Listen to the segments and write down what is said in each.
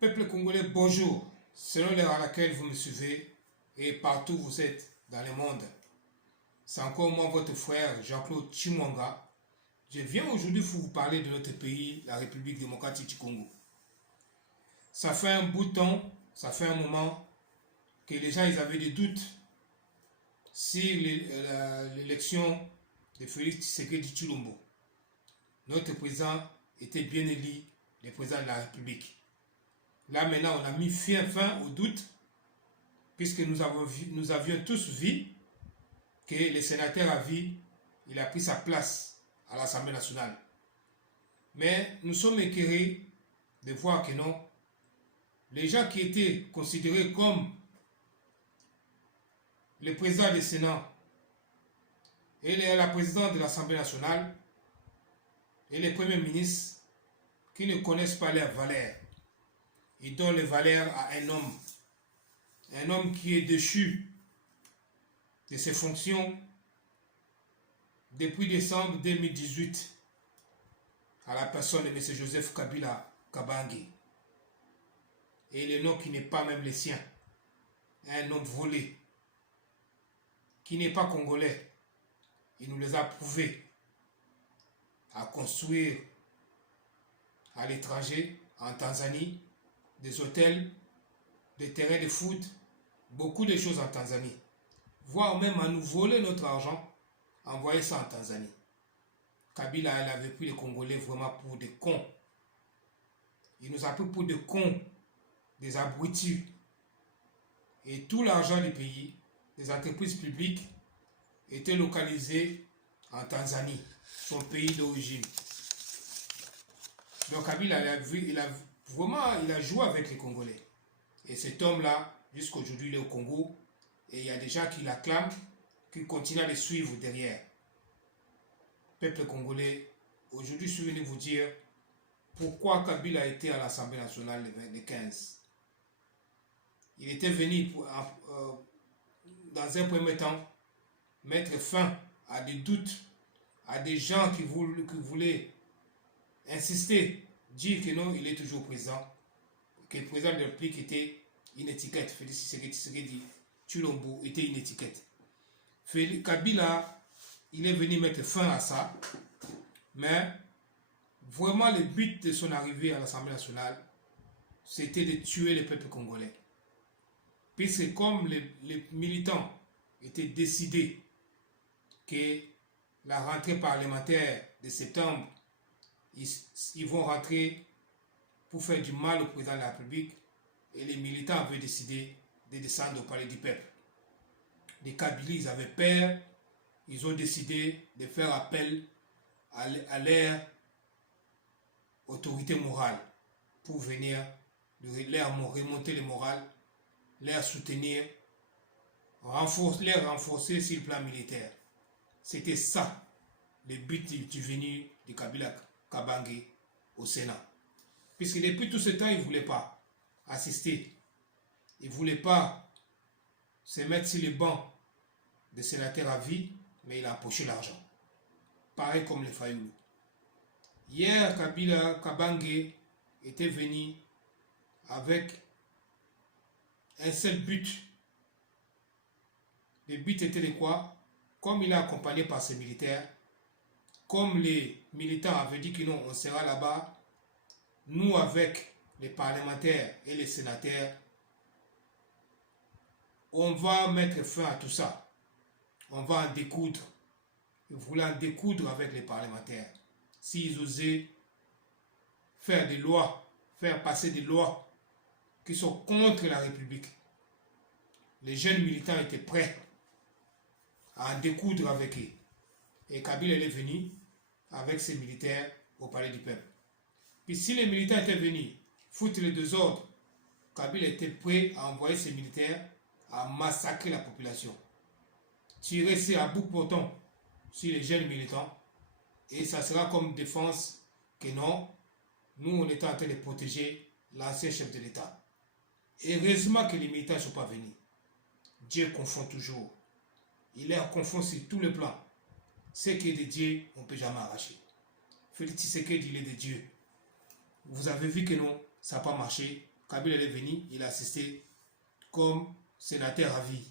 Peuple congolais, bonjour. Selon l'heure à laquelle vous me suivez et partout où vous êtes dans le monde, c'est encore moi, votre frère Jean-Claude Chimwanga. Je viens aujourd'hui pour vous parler de notre pays, la République démocratique du Congo. Ça fait un bout de temps, ça fait un moment que les gens ils avaient des doutes sur l'élection de Félix Tshisekedi Tshilombo. Notre président était bien élu, le président de la République. Là maintenant, on a mis fin au doute, puisque nous avions tous vu que le sénateur a vu, il a pris sa place à l'Assemblée nationale. Mais nous sommes éclairés de voir que non, les gens qui étaient considérés comme le président du Sénat et la présidente de l'Assemblée nationale et les premiers ministres qui ne connaissent pas leurs valeurs, ils donnent les valeurs à un homme qui est déchu de ses fonctions depuis décembre 2018 à la personne de M. Joseph Kabila Kabange. Et le nom qui n'est pas même le sien, un homme volé, qui n'est pas congolais. Il nous les a prouvés à construire à l'étranger, en Tanzanie, des hôtels, des terrains de foot, beaucoup de choses en Tanzanie. Voire même à nous voler notre argent, envoyer ça en Tanzanie. Kabila, elle avait pris les Congolais vraiment pour des cons. Il nous a pris pour des cons, des abrutis. Et tout l'argent du pays, des entreprises publiques, était localisé en Tanzanie, son pays d'origine. Donc Kabila, il a joué avec les Congolais. Et cet homme-là, jusqu'à aujourd'hui, il est au Congo. Et il y a des gens qui l'acclament, qui continuent à le suivre derrière. Peuple congolais, aujourd'hui, je suis venu vous dire pourquoi Kabila a été à l'Assemblée nationale le 15. Il était venu, dans un premier temps, mettre fin à des doutes, à des gens qui voulaient insister, dire que non, il est toujours président, que le président de la République était une étiquette. Félix Tshisekedi Tshilombo était une étiquette. Kabila, il est venu mettre fin à ça, mais vraiment le but de son arrivée à l'Assemblée nationale, c'était de tuer le peuple congolais. Puisque comme les militants étaient décidés que la rentrée parlementaire de septembre, ils vont rentrer pour faire du mal au président de la République, et les militants avaient décidé de descendre au palais du peuple. Les Kabyles, ils avaient peur, ils ont décidé de faire appel à leur autorité morale pour venir leur remonter le moral, leur soutenir, leur renforcer sur le plan militaire. C'était ça le but du venu de Kabila Kabange au Sénat. Puisque depuis tout ce temps, il ne voulait pas assister. Il ne voulait pas se mettre sur les bancs des sénateurs à vie, mais il a empoché l'argent. Pareil comme les Fayoulou. Hier, Kabila Kabange était venu avec un seul but. Le but était de quoi? Comme il est accompagné par ses militaires, comme les militants avaient dit que non, on sera là-bas, nous avec les parlementaires et les sénateurs, on va mettre fin à tout ça. On va en découdre. Ils voulaient en découdre avec les parlementaires. S'ils osaient faire des lois, faire passer des lois qui sont contre la République, les jeunes militants étaient prêts à en découdre avec eux. Et Kabila est venu avec ses militaires au palais du peuple. Puis si les militants étaient venus foutre le désordre, Kabila était prêt à envoyer ses militaires à massacrer la population. Tirer à bout portant sur les jeunes militants. Et ça sera comme défense que non, nous on était en train de protéger l'ancien chef de l'État. Et heureusement que les militants ne sont pas venus. Dieu confond toujours. Il leur confond sur tous les plans. Ce qui est de Dieu, on ne peut jamais arracher. Félix Tshisekedi, il est de Dieu. Vous avez vu que non, ça n'a pas marché. Kabila est venu, il a assisté comme sénateur à vie.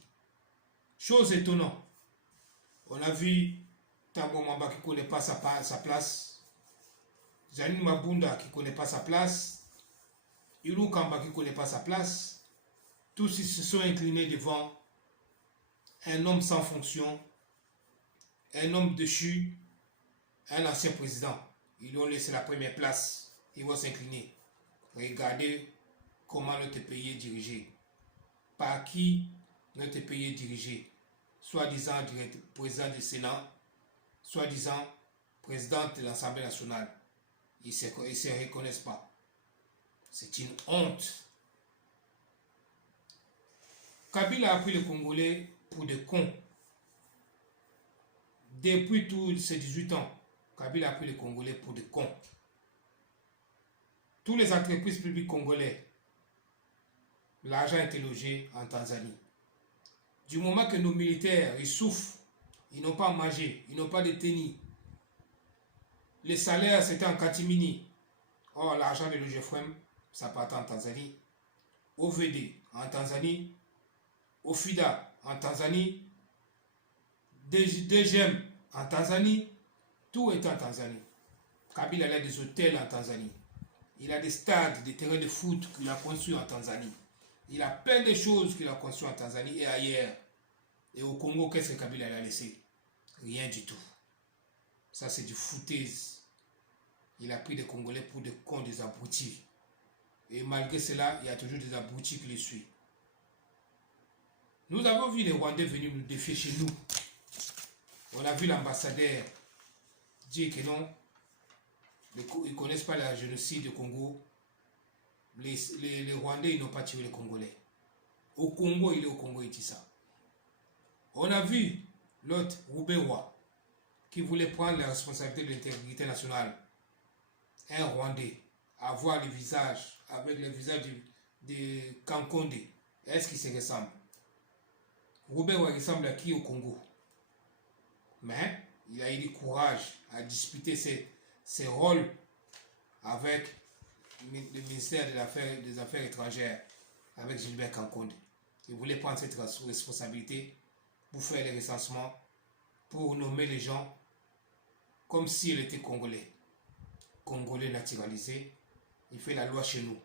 Chose étonnante, on a vu Tambo Mamba qui ne connaît pas sa place, Janine Mabunda qui ne connaît pas sa place, Ilu Kamba qui ne connaît pas sa place. Tous ils se sont inclinés devant un homme sans fonction, un homme déchu, un ancien président. Ils lui ont laissé la première place. Ils vont s'incliner. Regardez comment notre pays est dirigé. Par qui notre pays est dirigé. Soi-disant président du Sénat, soi-disant présidente de l'Assemblée nationale. Ils ne se reconnaissent pas. C'est une honte. Kabila a pris les Congolais pour des cons. Depuis tous ces 18 ans, Kabila a pris les Congolais pour des cons. Tous les entreprises publiques congolais, l'argent est logé en Tanzanie. Du moment que nos militaires, ils souffrent, ils n'ont pas à manger, ils n'ont pas de tennis. Les salaires, c'était en catimini. Or, l'argent de l'OGFM, ça part en Tanzanie. OVD en Tanzanie. OFIDA en Tanzanie. DGM en Tanzanie. Tout est en Tanzanie. Kabila a des hôtels en Tanzanie. Il a des stades, des terrains de foot qu'il a construits en Tanzanie. Il a plein de choses qu'il a construit en Tanzanie et ailleurs. Et au Congo, qu'est-ce que Kabila a laissé? Rien du tout. Ça, c'est du foutaise. Il a pris des Congolais pour des cons, des abrutis. Et malgré cela, il y a toujours des abrutis qui les suivent. Nous avons vu les Rwandais venir nous défier chez nous. On a vu l'ambassadeur dire que non, ils ne connaissent pas le génocide du Congo. Les Rwandais, ils n'ont pas tué les Congolais. Au Congo, il est au Congo, il dit ça. On a vu l'autre, Roubewa, qui voulait prendre la responsabilité de l'intégrité nationale. Un Rwandais, avoir le visage, avec le visage de Kankonde. Est-ce qu'il se ressemble? Roubewa ressemble à qui au Congo? Mais il a eu du courage à disputer ses rôles avec le ministère des Affaires étrangères, avec Gilbert Kankonde. Il voulait prendre cette responsabilité pour faire les recensements, pour nommer les gens comme s'ils étaient Congolais. Congolais naturalisés, il fait la loi chez nous.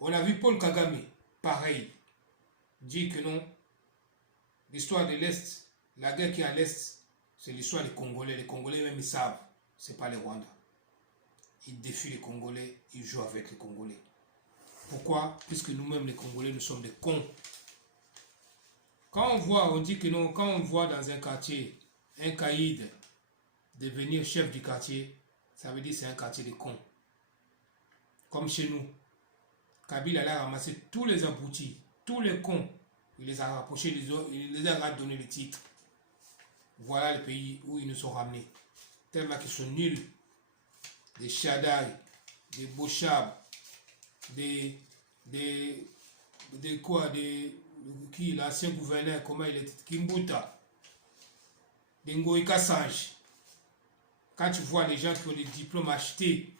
On a vu Paul Kagame, pareil, dire que non, l'histoire de l'Est, la guerre qui est à l'Est, c'est l'histoire des Congolais. Les Congolais même ils savent, ce n'est pas les Rwandais. Ils défient les Congolais, ils jouent avec les Congolais. Pourquoi? Puisque nous-mêmes les Congolais, nous sommes des cons. Quand on voit, on dit que non, quand on voit dans un quartier un caïd devenir chef du quartier, ça veut dire que c'est un quartier de cons. Comme chez nous, Kabila a ramassé tous les abrutis, tous les cons, il les a rapprochés, il les a donné le titre. Voilà le pays où ils nous sont ramenés. Tellement qu'ils sont nuls. Des Chadaï, des Bochab, des qui, l'ancien gouverneur, comment il était, Kimbuta, des Ngoïka Sange. Quand tu vois les gens qui ont des diplômes achetés,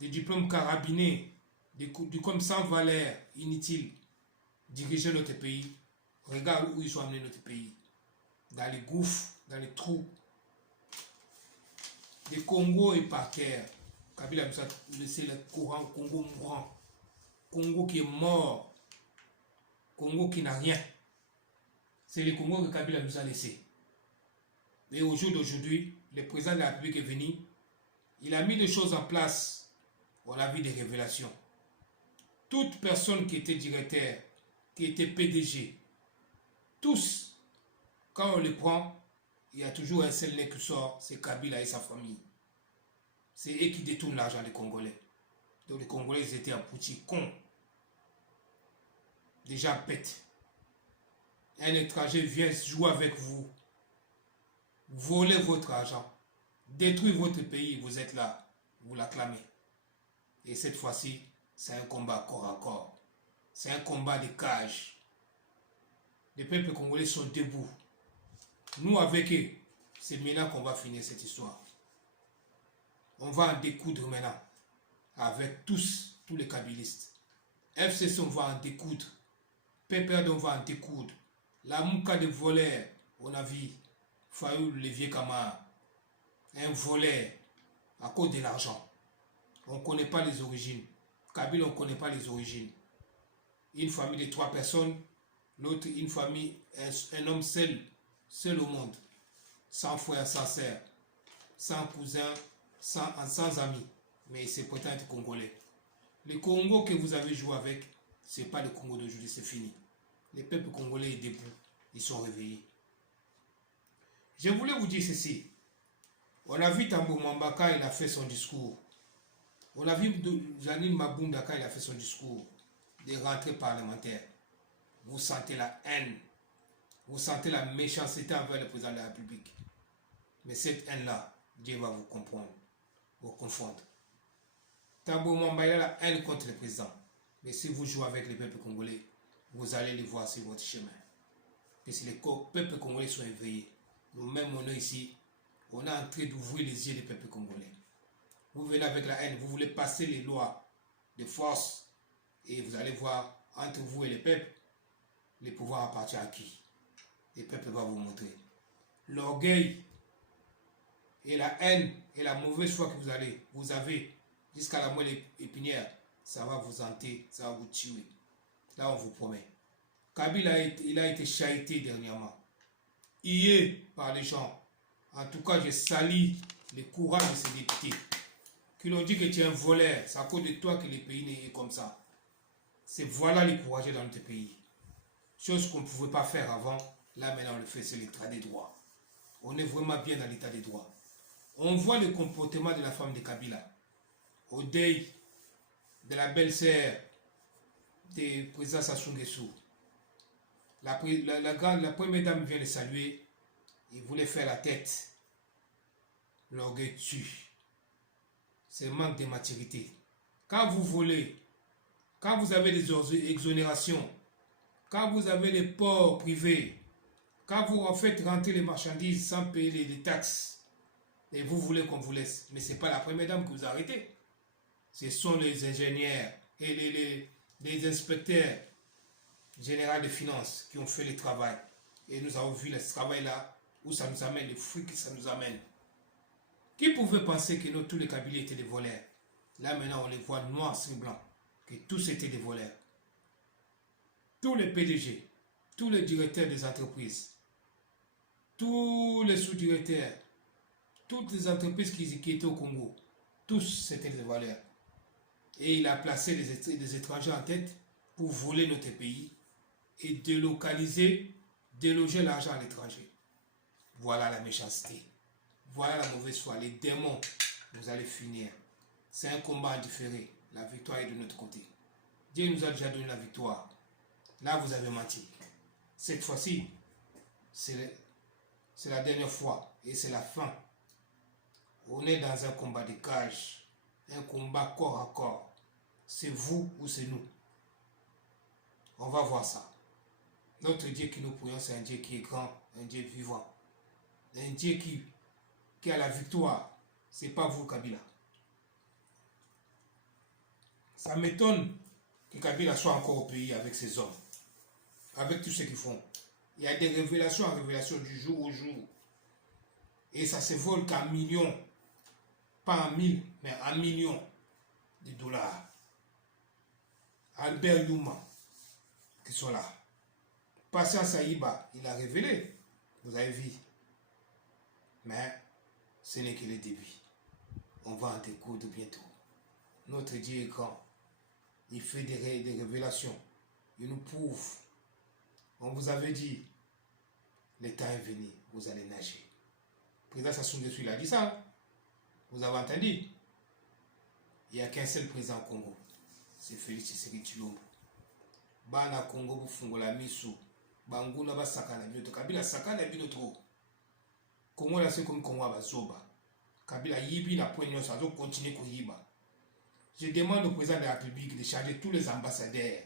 des diplômes carabinés, des diplômes sans valeur, inutiles, diriger notre pays, regarde où ils ont amené notre pays. Dans les gouffres, dans les trous. Le Congo est par terre. Kabila nous a laissé le courant Congo mourant. Congo qui est mort. Congo qui n'a rien. C'est le Congo que Kabila nous a laissé. Et au jour d'aujourd'hui, le président de la République est venu. Il a mis des choses en place. On a vu des révélations. Toute personne qui était directeur, qui était PDG, tous, quand on les prend, il y a toujours un seul nez qui sort, c'est Kabila et sa famille. C'est eux qui détournent l'argent des Congolais. Donc les Congolais, ils étaient abrutis, cons. Déjà bêtes. Un étranger vient jouer avec vous, voler votre argent, détruire votre pays, vous êtes là, vous l'acclamez. Et cette fois-ci, c'est un combat corps à corps. C'est un combat de cage. Les peuples congolais sont debout. Nous, avec eux, c'est maintenant qu'on va finir cette histoire. On va en découdre maintenant avec tous les kabylistes. FCC, on va en découdre. PPRD, on va en découdre. La Mouka de voleurs, on a vu Fayoul Lévier Kamara, un voleur à cause de l'argent. On ne connaît pas les origines. Kabila, on ne connaît pas les origines. Une famille de 3 personnes, l'autre, une famille, un homme seul au monde, sans frère, sans sœur, sans cousin, sans amis. Mais c'est pourtant être congolais. Le Congo que vous avez joué avec, ce n'est pas le Congo d'aujourd'hui, c'est fini. Le peuple congolais est debout, ils sont réveillés. Je voulais vous dire ceci. On a vu Tambo Mambaka, il a fait son discours. On a vu Janine Mabunda quand il a fait son discours de rentrée parlementaire. Vous sentez la haine. Vous sentez la méchanceté envers le président de la République. Mais cette haine-là, Dieu va vous comprendre, vous confondre. Tambo Mamba, il a la haine contre le président. Mais si vous jouez avec le peuple congolais, vous allez les voir sur votre chemin. Et si les peuples congolais sont éveillés, nous-mêmes, on est ici, on est en train d'ouvrir les yeux des peuples congolais. Vous venez avec la haine, vous voulez passer les lois de force, et vous allez voir, entre vous et les peuples, les pouvoirs appartiennent à qui? Les peuples vont vous montrer. L'orgueil et la haine et la mauvaise foi que vous avez jusqu'à la moelle épinière, ça va vous hanter, ça va vous tuer. Là, on vous promet. Kabila, il a été chahuté dernièrement. Hier, par les gens. En tout cas, je salue le courage de ces députés qui l'ont dit que tu es un voleur. C'est à cause de toi que le pays est comme ça. C'est voilà les courageux dans notre pays. Chose qu'on ne pouvait pas faire avant. Là, maintenant, on le fait. C'est l'état des droits. On est vraiment bien dans l'état des droits. On voit le comportement de la femme de Kabila. Au deuil de la belle-sœur du président Sassou Nguesso. La première dame vient le saluer. Il voulait faire la tête. L'orgueil tue. C'est le manque de maturité. Quand vous volez, quand vous avez des exonérations, quand vous avez les ports privés, quand vous faites rentrer les marchandises sans payer les taxes, et vous voulez qu'on vous laisse. Mais ce n'est pas la première dame que vous arrêtez. Ce sont les ingénieurs et les inspecteurs généraux des finances qui ont fait le travail. Et nous avons vu ce travail-là, où ça nous amène, les fruits que ça nous amène. Qui pouvait penser que tous les Kabyles étaient des voleurs? Là maintenant on les voit noirs sur blanc, que tous étaient des voleurs. Tous les PDG, tous les directeurs des entreprises, tous les sous-directeurs, toutes les entreprises qui étaient au Congo, tous c'était des voleurs. Et il a placé des étrangers en tête pour voler notre pays et délocaliser, déloger l'argent à l'étranger. Voilà la méchanceté. Voilà la mauvaise foi. Les démons, vous allez finir. C'est un combat indifféré. La victoire est de notre côté. Dieu nous a déjà donné la victoire. Là, vous avez menti. Cette fois-ci, c'est la dernière fois. Et c'est la fin. On est dans un combat de cage. Un combat corps à corps. C'est vous ou c'est nous. On va voir ça. Notre Dieu qui nous prions, c'est un Dieu qui est grand, un Dieu vivant. Un Dieu qui a la victoire. Ce n'est pas vous, Kabila. Ça m'étonne que Kabila soit encore au pays avec ses hommes. Avec tout ce qu'ils font. Il y a des révélations en révélation du jour au jour. Et ça se vole qu'en millions. Pas en 1000, mais en millions de dollars. Albert Youma, qui sont là. Patient Saïba, il a révélé. Vous avez vu. Mais ce n'est que le début. On va en découdre bientôt. Notre Dieu est grand. Il fait des révélations. Il nous prouve. On vous avait dit, le temps est venu, vous allez nager. Le président Sassou Nguesso, il a dit ça. Vous avez entendu? Il n'y a qu'un seul président au Congo. C'est Félix Tshisekedi Tshilombo. Bana Congo bufungola miso. Banguna basakana binoto. Kabila sakana binoto. Congo là c'est comme Congo bazoba. Kabila yibi na point nyonso azo continuer ko yiba. Je demande au président de la République de charger tous les ambassadeurs,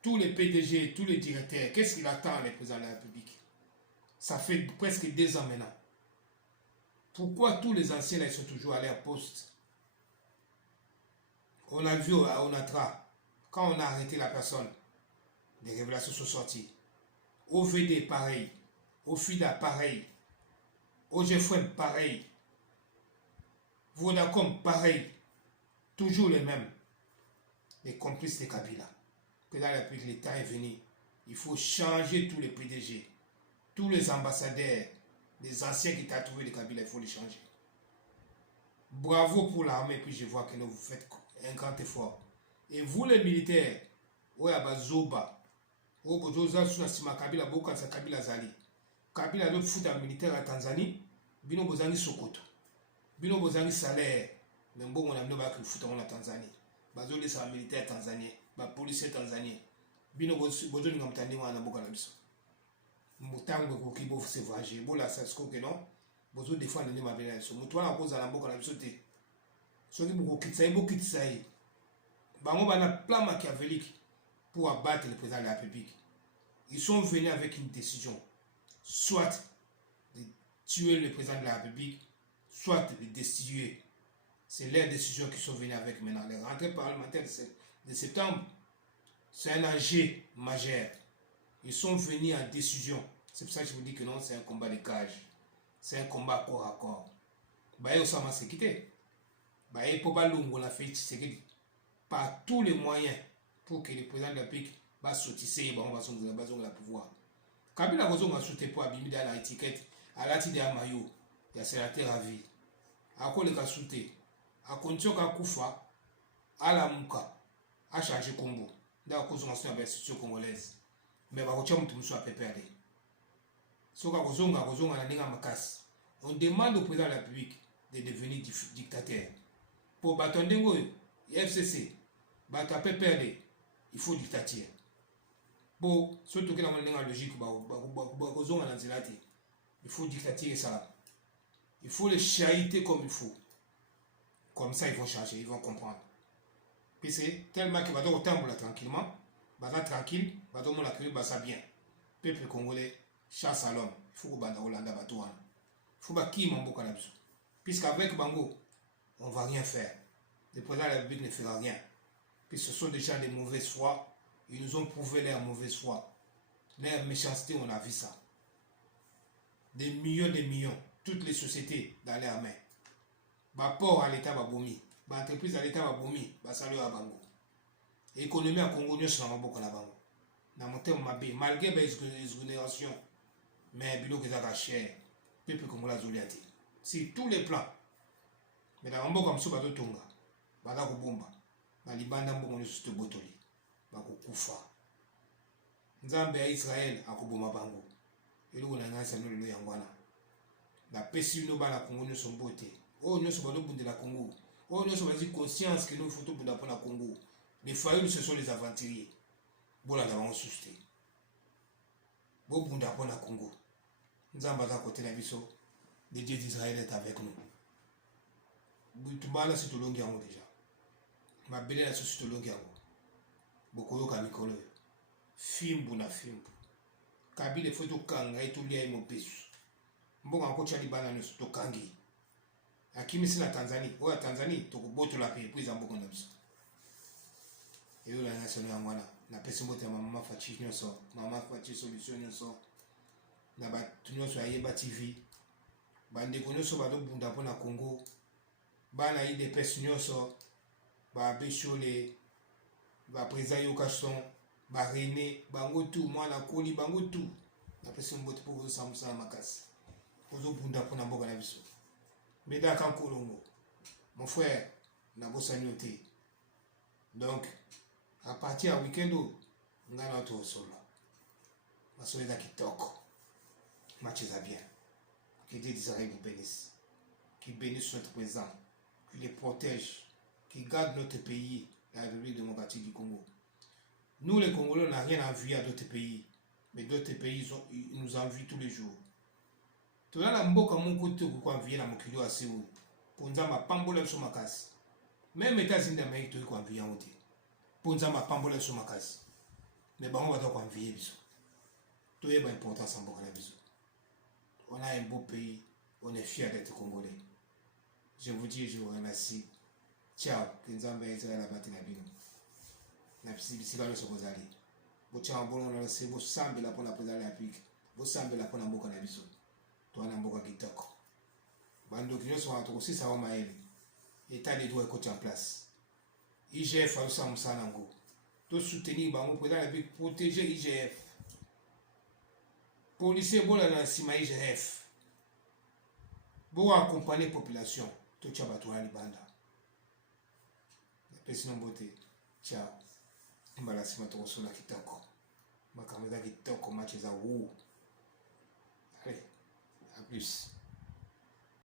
tous les PDG, tous les directeurs. Qu'est-ce qu'il attend le président de la République? Ça fait presque 2 ans maintenant. Pourquoi tous les anciens là, ils sont toujours à leur poste? On a vu à Onatra, Quand on a arrêté la personne, des révélations sont sorties. Au VD, pareil. Au FIDA, pareil. Au GFM, pareil. Vodacom, pareil. Toujours les mêmes. Les complices de Kabila. Que dans la République, l'État est venu. Il faut changer tous les PDG. Tous les ambassadeurs. Les anciens qui t'ont trouvé de Kabila, il faut les changer. Bravo pour l'armée. Puis je vois que vous faites un grand effort. Et vous les militaires, ouais, Zoba, Kabila, Kabila Zali. Kabila d'autres foot un militaire à Tanzanie, Bino Bozangi Sokoto. Bino Bozangi salaire, mais bon, on a mis le foot en Tanzanie. Bazoli c'est un militaire tanzanien, un policier tanzanien. Bino Bozoli Namtani ou un Bokanabiso. Moutango Kibo se voyager, Bola Sasko que non, Bozo défendre les Mabénaïso. Moutoua en cause à la Bokanabiso. Soit que beaucoup Kitsaï. Bango a un plan machiavélique pour abattre le président de la République. Ils sont venus avec une décision, soit de tuer le président de la République, soit de le destituer. C'est leur décision qu'ils sont venus avec maintenant. Les rentrées parlementaires de septembre, c'est un enjeu majeur. Ils sont venus en décision. C'est pour ça que je vous dis que non, c'est un combat de cage. C'est un combat corps à corps. Baye Osama s'est quitté. Baye Poba Lungo l'a fait, c'est par tous les moyens pour que le président de la République va sortir et va pouvoir. Kabila a sauté pour abîmer dans l'étiquette à la tide à maillot, il y a sénateur à vie. À quoi le a sauté, à condition qu'à Koufa, à la Mouka, à changer Congo, dans la cause de l'institution congolaise. Mais va retirer mon soit préparé. On demande au président de la République de devenir dictateur. Pour battre FCC, battre PPRD, il faut dictature. Bon, surtout que la logique, il faut dictature ça. Il faut les chariter comme il faut. Comme ça, ils vont changer, ils vont comprendre. Puis c'est tellement que va au temps tranquillement, va tranquille, va dans la curie, ça bien. Peuple congolais, chasse à l'homme. Il faut que Banda Hollanda batouane. Il faut que qui m'en là. Puisqu'avec Bango, on ne va rien faire. Le président de la République ne fera rien. Puis ce sont déjà des mauvaises foi. Ils nous ont prouvé leur mauvaise foi. Leur méchanceté, on a vu ça. Des millions, toutes les sociétés dans leurs mains. Port à l'État va bomi. Entreprise à l'État va bomi. Salut à Bango. Économie à Congo, nous sommes en Bango. Dans mon terme, malgré les exonérations, mais bilo que ça cher. Peuple comme la Zoliati. C'est tous les plans. Mais dans mon comme ça, va tonga. Bala Kubumba. Na libanda mbongo nyusu botoli. Bakukufa. Nzambe ya Israël akuboma bango. Elo na ngasa no lelo yangwana. Na pesi no bala Congo nyusu mbote. Oh nyusu balo bunde la Congo. Oh nyusu bazi conscience que nous photo bunda pour la Congo. Les faillots ce sont les aventuriers. Bola la bango susté. Bo bunda pour la Congo. Nzamba za côté la biso. Le Dieu d'Israël est avec nous. Butumbala c'est longi yango déjà. Ma belle la société longi yango. Bokoyo ka mikolo. Fimbu na fimbu. Kabile foto kanga etulia imo pesu. Mbonga ko chali bana no to kangi. Akimi sina Tanzanie. Oya Tanzanie to ko boto la pe puis amboko na biso. Eyo la national yangwana. Na pesi mbote mama fachi nyonso. Mama fachi solution nyonso. Na ba tunyoso ayeba TV. Bande ko nyonso ba do bunda pona Congo. Bana ide pesi nyonso. Ba Bechole, ba président Yokason, ba René, bango tout, moi la Koli, bango tout. La personne botte pour vous samsa makasi. Pour vous bunda pour n'importe la biso. Mais d'accord Kolongo, mon frère, n'a pas sagnoté. Donc, à partir du week-end, on a notre sol. Ma soledad qui toque. Match ça bien. Que Dieu d'Israël vous bénisse. Qui bénisse notre présent. Qui les protège. Qui garde notre pays, la République démocratique du Congo. Nous, les Congolais, on n'a rien à envier à d'autres pays. Mais d'autres pays, ils nous envient tous les jours. Tout là, la mboka mon côté, pourquoi envier la mokilo à Séoul. Pour nous, ma pambola sur ma casse. Même États-Unis d'Amérique, tu quoi envier en côté. Pour nous, ma pambola sur ma casse. Mais bon, on va donc envier. Tout est important sans mboka la bisou. On a un beau pays. On est fiers d'être Congolais. Je vous dis, je vous remercie. Ciao, que Nzambe Israël a battu la bino. na bisika nyonso bozali botyaka bongo na se bosambela mpona président de la république bosambela mpona mboka na biso towana mboka kitoko bandoki nyonso wana tokosisa bango mayele état de droit ekoti en place IGF azosala mosala nango tosoutenir bango président de la république protéger IGF policier bolala na nsima IGF boaccompagner population totya bato wana libanda napesi nombo te ciao mbala nsima tokosona kitoko makambo eza kitoko match eza wu allez à plus